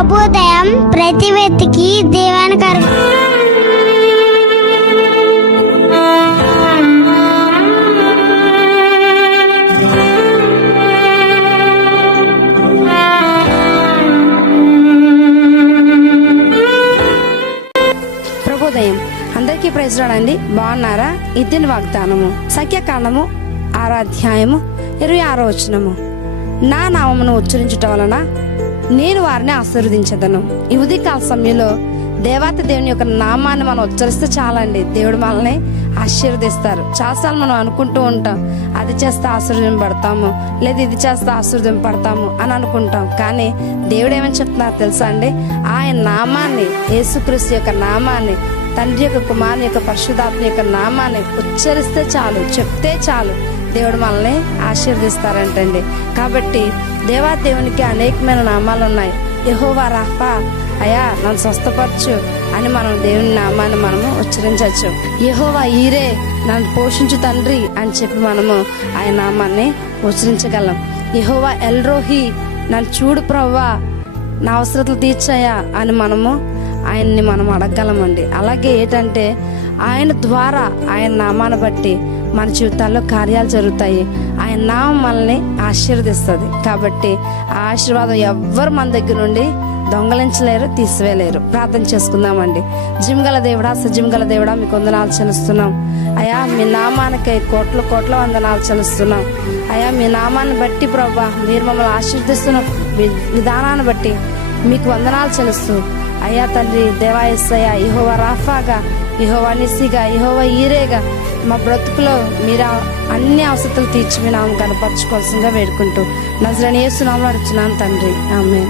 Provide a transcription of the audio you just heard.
ప్రభుదయం ప్రతి వ్యక్తికి అర్ప ప్రభోదయం. అందరికీ ప్రజలాడండి బాగున్నారా? ఇద్దరి వాగ్దానము. సఖ్యకాండము ఆరాధ్యాయము ఇరవై ఆరో వచనము. నా నామమును ఉచ్చరించుట వలన నేను వారిని ఆశీర్వదించదను. ఈ ఉదయకాల సమయంలో దేవాత దేవుని యొక్క నామాన్ని మనం ఉచ్చరిస్తే చాలండి. దేవుడు మనల్ని ఆశీర్వదిస్తారు. చాలాసార్లు మనం అనుకుంటూ ఉంటాం అది చేస్తే ఆశీర్వదింపడతాము లేదా ఇది చేస్తే ఆశీర్వదింపడతాము అని అనుకుంటాం. కానీ దేవుడు ఏమని చెప్తున్నారు తెలుసా అండి? ఆయన నామాన్ని యేసుక్రీస్తు యొక్క నామాన్ని తండ్రి యొక్క కుమారుని యొక్క పరిశుధాత్మ యొక్క నామాన్ని ఉచ్చరిస్తే చాలు చెప్తే చాలు. దేవుడు మనల్ని ఆశీర్వదిస్తారంటండి. కాబట్టి దేవా దేవునికి అనేకమైన నామాలు ఉన్నాయి. యహోవా రాఫా అయా నన్ను స్వస్థపరచు అని మనం దేవుని నామాన్ని మనము ఉచ్చరించవచ్చు. యహోవా ఈరే నన్ను పోషించు తండ్రి అని చెప్పి మనము ఆయన నామాన్ని ఉచ్చరించగలం. యహోవా ఎల్రోహి నన్ను చూడు ప్రవ్వా నా అవసరతలు తీర్చాయా అని మనము ఆయన్ని మనం అడగగలమండి. అలాగే ఏంటంటే ఆయన ద్వారా ఆయన నామాన్ని బట్టి మన జీవితాల్లో కార్యాలు జరుగుతాయి. ఆయన నామం మనల్ని ఆశీర్వదిస్తుంది. కాబట్టి ఆ ఆశీర్వాదం ఎవ్వరు మన దగ్గర నుండి దొంగలించలేరు తీసివేయలేరు. ప్రార్థన చేసుకుందామండి. జిమ్గల దేవుడా సజిమ్గల దేవుడా మీకు వందనాలు చెల్లిస్తున్నాం. అయా మీ నామానికై కోట్ల కోట్ల వందనాలు చెల్లిస్తున్నాం. అయా మీ నామాన్ని బట్టి ప్రభా మీరు మమ్మల్ని ఆశీర్దిస్తున్న విధానాన్ని బట్టి మీకు వందనాలు చెల్లిస్తూ అయ్యా తండ్రి దేవాయస్సయ్య ఇహోవ రాఫాగా ఇహోవ నిసిగా ఇహోవ ఈరేగా మా బ్రతుకులో మీరు అన్ని అవసరతలు తీర్చి మీ నామం కనపరచుకోవాల్సిందిగా వేడుకుంటూ నజరని ఏసునామలు అడుచున్నాను తండ్రి. ఆమె